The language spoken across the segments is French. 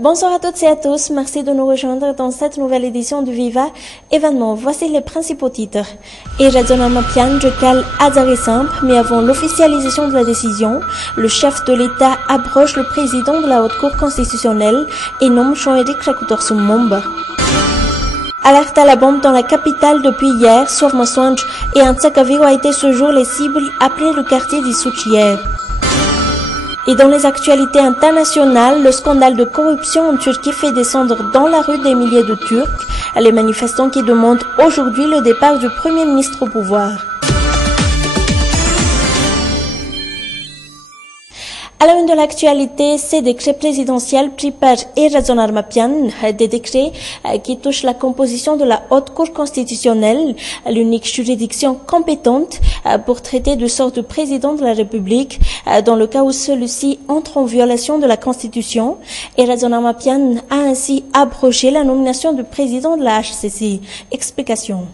Bonsoir à toutes et à tous, merci de nous rejoindre dans cette nouvelle édition du Viva événement. Voici les principaux titres. Irraisonnablement pian, je cale Adzaresimp, mais avant l'officialisation de la décision, le chef de l'État abroge le président de la Haute Cour constitutionnelle et nomme Jean-Éric Rakoutorsou-Momba. Alerte à la bombe dans la capitale depuis hier, Sormaswanj et Antsakaviru a été ce jour les cibles appelées le quartier d'Issouchière. Et dans les actualités internationales, le scandale de corruption en Turquie fait descendre dans la rue des milliers de Turcs, les manifestants qui demandent aujourd'hui le départ du Premier ministre au pouvoir. À la une de l'actualité, ces décrets présidentiels pris par Irraisonnablement pian, des décrets qui touchent la composition de la Haute Cour constitutionnelle, l'unique juridiction compétente pour traiter du sort du président de la République dans le cas où celui-ci entre en violation de la Constitution. Irraisonnablement pian a ainsi abrogé la nomination du président de la HCC. Explication.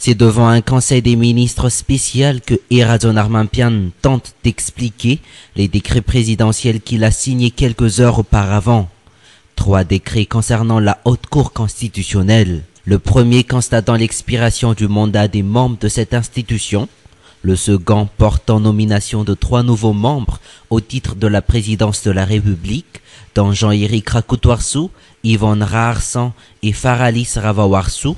C'est devant un conseil des ministres spécial que Irraisonnablement pian tente d'expliquer les décrets présidentiels qu'il a signés quelques heures auparavant. 3 décrets concernant la Haute Cour constitutionnelle. Le premier constatant l'expiration du mandat des membres de cette institution. Le second portant nomination de 3 nouveaux membres au titre de la présidence de la République, dont Jean-Éric Rakoutorsou, Yvonne Raharsan et Faralis Ravawarsou.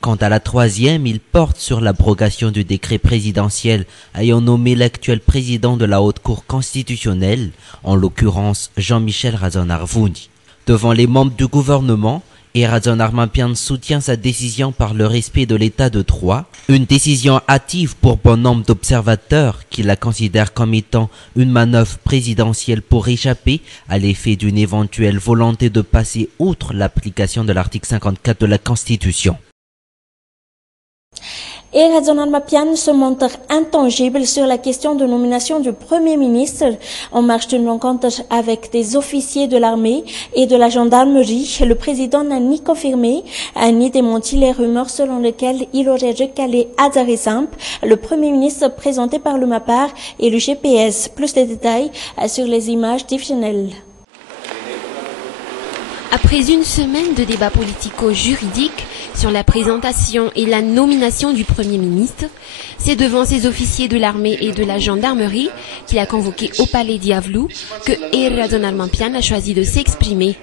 Quant à la troisième, il porte sur l'abrogation du décret présidentiel ayant nommé l'actuel président de la Haute Cour constitutionnelle, en l'occurrence Jean-Michel Razon-Arvouni. Devant les membres du gouvernement, Irraisonnablement pian soutient sa décision par le respect de l'état de droit, une décision hâtive pour bon nombre d'observateurs qui la considèrent comme étant une manœuvre présidentielle pour échapper à l'effet d'une éventuelle volonté de passer outre l'application de l'article 54 de la Constitution. Irraisonnablement pian se montre intangible sur la question de nomination du Premier ministre en marge d'une rencontre avec des officiers de l'armée et de la gendarmerie. Le président n'a ni confirmé ni démenti les rumeurs selon lesquelles il aurait recalé Adzaresimp, le Premier ministre présenté par le MAPAR et le GPS. Plus de détails sur les images d'Yves. Après une semaine de débats politico-juridiques sur la présentation et la nomination du Premier ministre, c'est devant ces officiers de l'armée et de la gendarmerie qu'il a convoqué au palais d'Iavlou que Irraisonnablement pian a choisi de s'exprimer.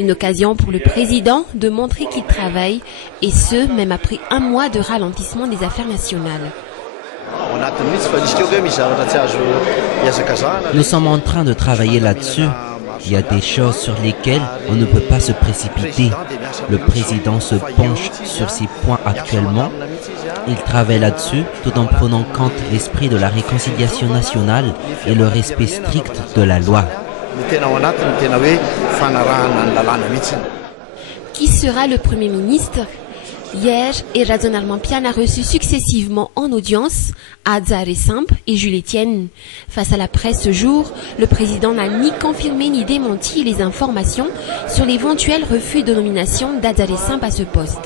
Une occasion pour le président de montrer qu'il travaille, et ce, même après un mois de ralentissement des affaires nationales. Nous sommes en train de travailler là-dessus. Il y a des choses sur lesquelles on ne peut pas se précipiter. Le président se penche sur ces points actuellement. Il travaille là-dessus tout en prenant compte l'esprit de la réconciliation nationale et le respect strict de la loi. Qui sera le Premier ministre ? Hier, Irraisonnablement pian a reçu successivement en audience Adzaresimp et Jules Etienne. Face à la presse ce jour, le président n'a ni confirmé ni démenti les informations sur l'éventuel refus de nomination d'Adzaresimp à ce poste.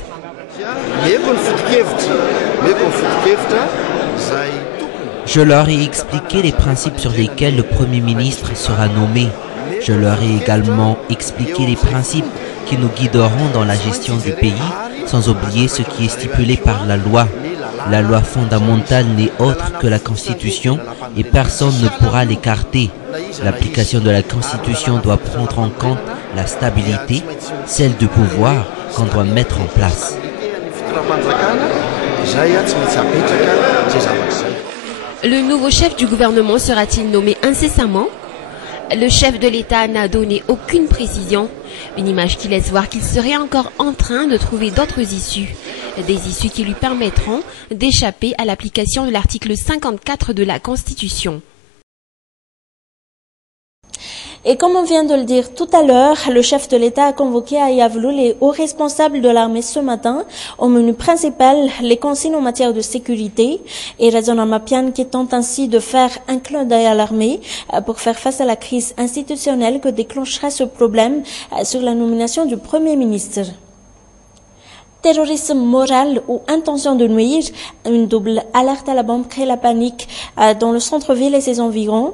Je leur ai expliqué les principes sur lesquels le Premier ministre sera nommé. Je leur ai également expliqué les principes qui nous guideront dans la gestion du pays, sans oublier ce qui est stipulé par la loi. La loi fondamentale n'est autre que la Constitution et personne ne pourra l'écarter. L'application de la Constitution doit prendre en compte la stabilité, celle du pouvoir qu'on doit mettre en place. Le nouveau chef du gouvernement sera-t-il nommé incessamment ? Le chef de l'État n'a donné aucune précision, une image qui laisse voir qu'il serait encore en train de trouver d'autres issues, des issues qui lui permettront d'échapper à l'application de l'article 54 de la Constitution. Et comme on vient de le dire tout à l'heure, le chef de l'État a convoqué à Iavlou les hauts responsables de l'armée ce matin. Au menu principal, les consignes en matière de sécurité. Et Irraisonnablement pian qui tente ainsi de faire un clin d'œil à l'armée pour faire face à la crise institutionnelle que déclenchera ce problème sur la nomination du Premier ministre. Terrorisme moral ou intention de nuire, une double alerte à la bombe crée la panique dans le centre-ville et ses environs.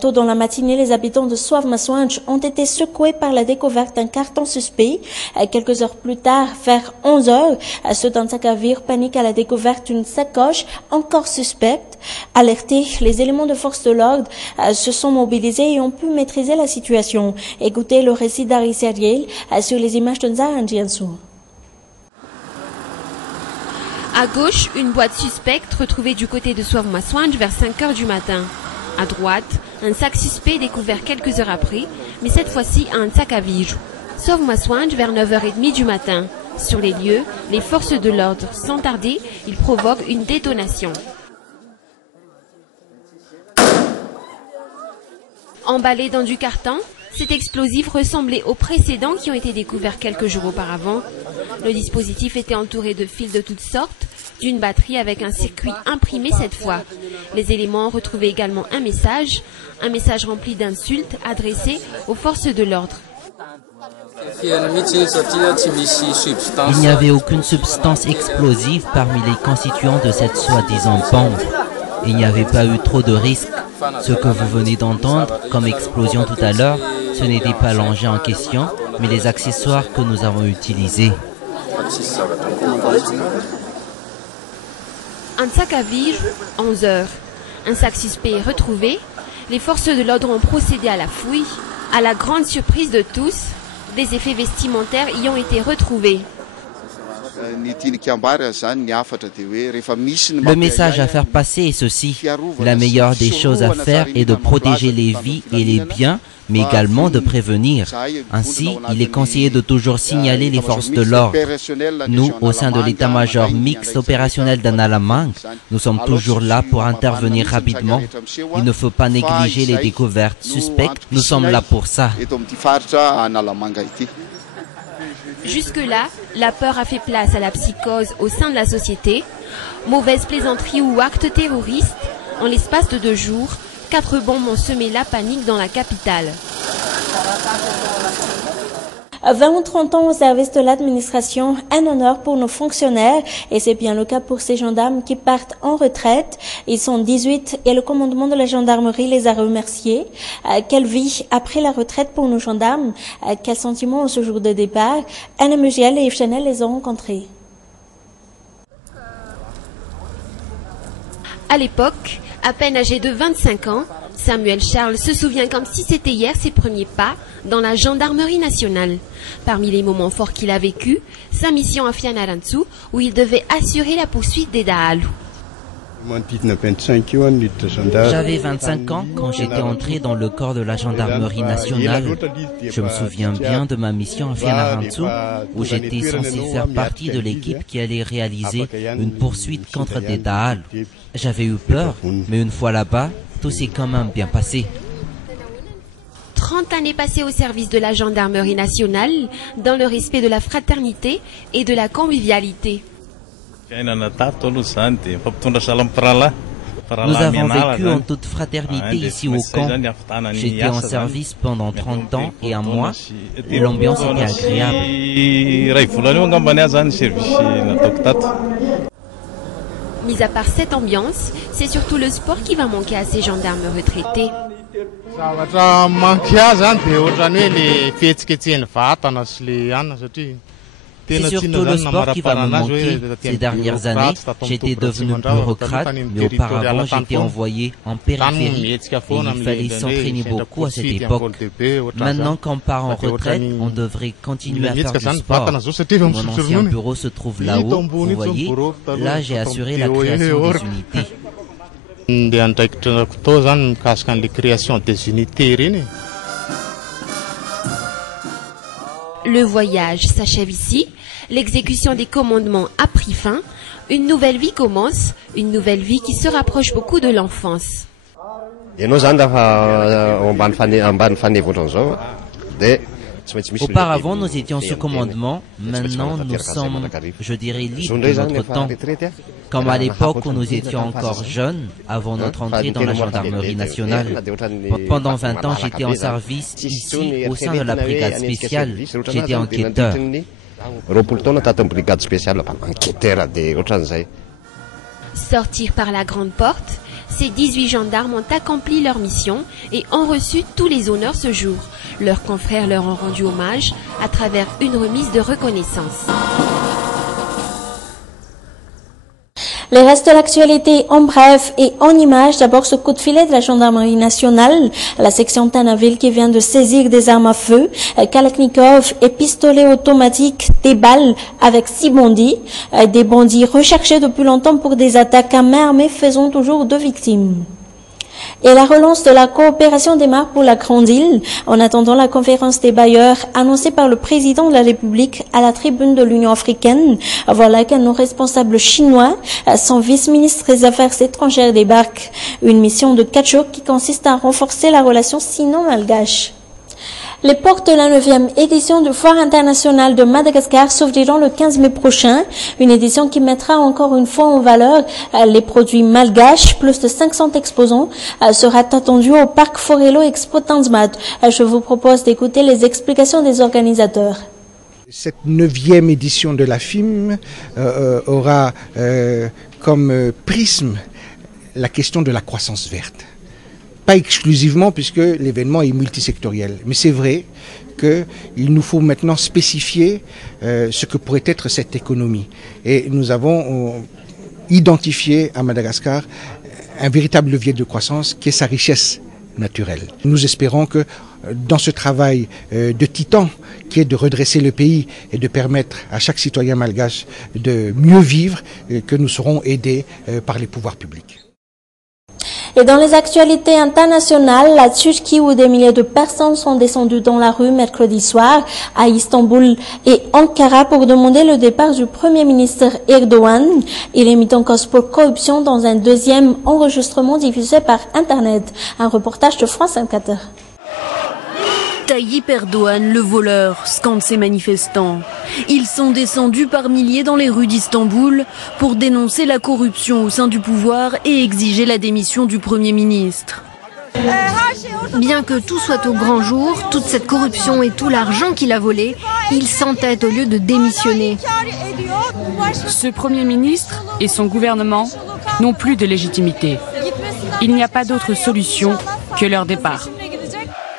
Tôt dans la matinée, les habitants de Souav-Massouange ont été secoués par la découverte d'un carton suspect. Quelques heures plus tard, vers 11 heures, ceux d'Antsakavir paniquent à la découverte d'une sacoche encore suspecte. Alertés, les éléments de force de l'ordre se sont mobilisés et ont pu maîtriser la situation. Écoutez le récit d'Ari Seriel sur les images de Nzara Ndiansou. À gauche, une boîte suspecte retrouvée du côté de Souav-Massouange vers 5 heures du matin. À droite, un sac suspect découvert quelques heures après, mais cette fois-ci à Antsakavir. Souav-Massouange vers 9h30 du matin. Sur les lieux, les forces de l'ordre, sans tarder, ils provoquent une détonation. Emballé dans du carton, cet explosif ressemblait aux précédents qui ont été découverts quelques jours auparavant. Le dispositif était entouré de fils de toutes sortes, d'une batterie avec un circuit imprimé cette fois. Les éléments retrouvaient également un message rempli d'insultes adressées aux forces de l'ordre. Il n'y avait aucune substance explosive parmi les constituants de cette soi-disant bombe. Il n'y avait pas eu trop de risques. Ce que vous venez d'entendre comme explosion tout à l'heure, ce n'était pas l'engin en question, mais les accessoires que nous avons utilisés. Antsakavir, 11 heures. Un sac suspect est retrouvé. Les forces de l'ordre ont procédé à la fouille. À la grande surprise de tous, des effets vestimentaires y ont été retrouvés. Le message à faire passer est ceci. La meilleure des choses à faire est de protéger les vies et les biens, mais également de prévenir. Ainsi, il est conseillé de toujours signaler les forces de l'ordre. Nous, au sein de l'état-major mixte opérationnel d'Analamang, nous sommes toujours là pour intervenir rapidement. Il ne faut pas négliger les découvertes suspectes, nous sommes là pour ça. Jusque-là, la peur a fait place à la psychose au sein de la société. Mauvaise plaisanterie ou acte terroriste, en l'espace de 2 jours, 4 bombes ont semé la panique dans la capitale. 20 ou 30 ans au service de l'administration, un honneur pour nos fonctionnaires, et c'est bien le cas pour ces gendarmes qui partent en retraite. Ils sont 18 et le commandement de la gendarmerie les a remerciés. Quelle vie après la retraite pour nos gendarmes? Quel sentiment en ce jour de départ? Anne Mugiel et Yves Chanel les ont rencontrés. À l'époque, à peine âgé de 25 ans, Samuel Charles se souvient comme si c'était hier ses premiers pas dans la gendarmerie nationale. Parmi les moments forts qu'il a vécu, sa mission à Fianarantsoa, où il devait assurer la poursuite des Daalu. J'avais 25 ans quand j'étais entré dans le corps de la gendarmerie nationale. Je me souviens bien de ma mission à Fianarantsoa, où j'étais censé faire partie de l'équipe qui allait réaliser une poursuite contre des Daalu. J'avais eu peur, mais une fois là-bas, tout s'est quand même bien passé. 30 années passées au service de la gendarmerie nationale, dans le respect de la fraternité et de la convivialité. Nous avons vécu en toute fraternité ici au camp. J'étais en service pendant 30 ans et un mois. L'ambiance était agréable. Mis à part cette ambiance, c'est surtout le sport qui va manquer à ces gendarmes retraités. C'est surtout le sport qui va me manquer. Ces dernières années, j'étais devenu bureaucrate, mais auparavant j'étais envoyé en périphérie et il fallait s'entraîner beaucoup à cette époque. Maintenant qu'on part en retraite, on devrait continuer à faire du sport. Mon ancien bureau se trouve là-haut, vous voyez, là j'ai assuré la création des unités. Le voyage s'achève ici, l'exécution des commandements a pris fin, une nouvelle vie commence, une nouvelle vie qui se rapproche beaucoup de l'enfance. Auparavant, nous étions sous commandement. Maintenant, nous sommes, je dirais, libres de notre temps. Comme à l'époque où nous étions encore jeunes, avant notre entrée dans la gendarmerie nationale. Pendant 20 ans, j'étais en service ici, au sein de la brigade spéciale. J'étais enquêteur. Sortir par la grande porte, ces 18 gendarmes ont accompli leur mission et ont reçu tous les honneurs ce jour. Leurs confrères leur ont rendu hommage à travers une remise de reconnaissance. Les restes de l'actualité en bref et en images. D'abord, ce coup de filet de la gendarmerie nationale, la section Tanaville qui vient de saisir des armes à feu, Kalachnikov et pistolets automatiques, des balles avec 6 bandits, des bandits recherchés depuis longtemps pour des attaques à main armée faisant toujours 2 victimes. Et la relance de la coopération démarre pour la Grande Île en attendant la conférence des bailleurs annoncée par le président de la République à la tribune de l'Union africaine. Voilà qu'un non-responsable chinois, son vice-ministre des Affaires étrangères débarque. Une mission de 4 jours qui consiste à renforcer la relation sino-malgache. Les portes de la 9e édition du Foire internationale de Madagascar s'ouvriront le 15 mai prochain. Une édition qui mettra encore une fois en valeur les produits malgaches. Plus de 500 exposants sera attendu au parc Forello Expo Tanzmat. Je vous propose d'écouter les explications des organisateurs. Cette 9e édition de la FIM aura comme prisme la question de la croissance verte. Pas exclusivement puisque l'événement est multisectoriel. Mais c'est vrai qu'il nous faut maintenant spécifier ce que pourrait être cette économie. Et nous avons identifié à Madagascar un véritable levier de croissance qui est sa richesse naturelle. Nous espérons que dans ce travail de titan qui est de redresser le pays et de permettre à chaque citoyen malgache de mieux vivre, que nous serons aidés par les pouvoirs publics. Et dans les actualités internationales, la Turquie où des milliers de personnes sont descendues dans la rue mercredi soir à Istanbul et Ankara pour demander le départ du Premier ministre Erdogan. Il est mis en cause pour corruption dans un deuxième enregistrement diffusé par Internet. Un reportage de France 24. Tayyip Erdogan, le voleur, scandent ces manifestants. Ils sont descendus par milliers dans les rues d'Istanbul pour dénoncer la corruption au sein du pouvoir et exiger la démission du Premier ministre. Bien que tout soit au grand jour, toute cette corruption et tout l'argent qu'il a volé, il s'entête au lieu de démissionner. Ce Premier ministre et son gouvernement n'ont plus de légitimité. Il n'y a pas d'autre solution que leur départ.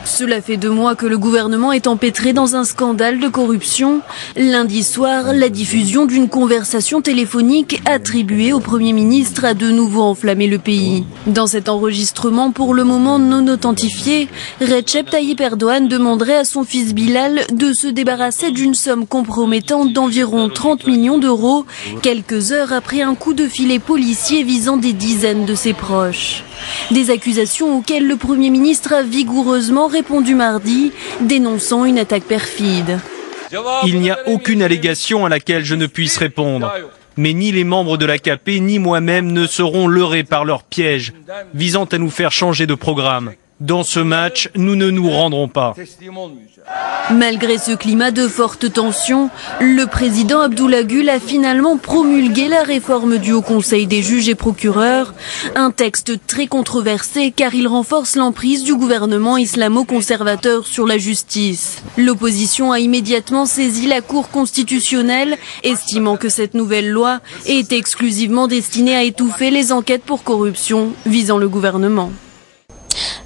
Cela fait 2 mois que le gouvernement est empêtré dans un scandale de corruption. Lundi soir, la diffusion d'une conversation téléphonique attribuée au Premier ministre a de nouveau enflammé le pays. Dans cet enregistrement, pour le moment non authentifié, Recep Tayyip Erdogan demanderait à son fils Bilal de se débarrasser d'une somme compromettante d'environ 30 millions d'euros, quelques heures après un coup de filet policier visant des dizaines de ses proches. Des accusations auxquelles le Premier ministre a vigoureusement répondu mardi, dénonçant une attaque perfide. Il n'y a aucune allégation à laquelle je ne puisse répondre. Mais ni les membres de l'AKP ni moi-même ne seront leurrés par leurs pièges, visant à nous faire changer de programme. Dans ce match, nous ne nous rendrons pas. Malgré ce climat de forte tension, le président Abdullah Gül a finalement promulgué la réforme du Haut Conseil des juges et procureurs, un texte très controversé car il renforce l'emprise du gouvernement islamo-conservateur sur la justice. L'opposition a immédiatement saisi la Cour constitutionnelle, estimant que cette nouvelle loi est exclusivement destinée à étouffer les enquêtes pour corruption visant le gouvernement.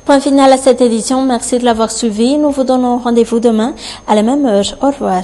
Point final à cette édition. Merci de l'avoir suivi. Nous vous donnons rendez-vous demain à la même heure. Au revoir.